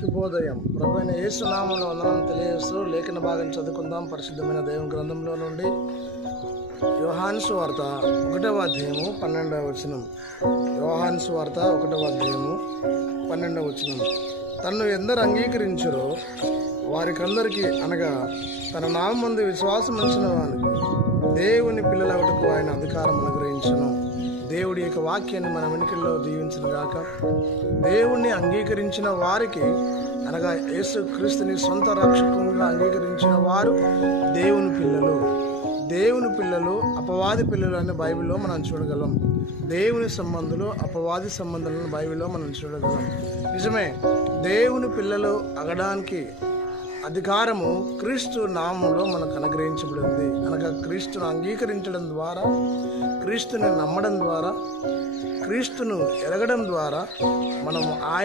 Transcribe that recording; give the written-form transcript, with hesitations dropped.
శుభోదయం. ప్రభువైన యేసు నామములో వందనం తెలియజేస్తూ లేఖన భాగం చదువుకుందాం. పరిశుద్ధమైన దేవుని గ్రంథంలో నుండి యోహాను సువార్త 1వ అధ్యాయము 12వ వచనం. యోహాను సువార్త 1వ అధ్యాయము 12వ వచనం. తన్ను ఎందరు అంగీకరించురో వారికందరికీ, అనగా తన నామమందు విశ్వాసం ఉంచిన వారికి దేవుని పిల్లలవటకు ఆయన అధికారం అనుగ్రహించును. దేవుడి యొక్క వాక్యాన్ని మన వెనుకల్లో దీవించిన గాక. దేవుణ్ణి అంగీకరించిన వారికి, అనగా యేసు క్రీస్తుని సొంత రక్షకునిగా అంగీకరించిన వారు దేవుని పిల్లలు. దేవుని పిల్లలు, అపవాది పిల్లలు అని బైబిల్లో మనం చూడగలం. దేవుని సంబంధులు, అపవాది సంబంధాలను బైబిల్లో మనం చూడగలం. నిజమే, దేవుని పిల్లలు అగడానికి అధికారము క్రీస్తు నామంలో మనకు అనుగ్రహించబడింది. అనగా క్రీస్తును అంగీకరించడం ద్వారా, క్రీస్తుని నమ్మడం ద్వారా, క్రీస్తును ఎరగడం ద్వారా మనము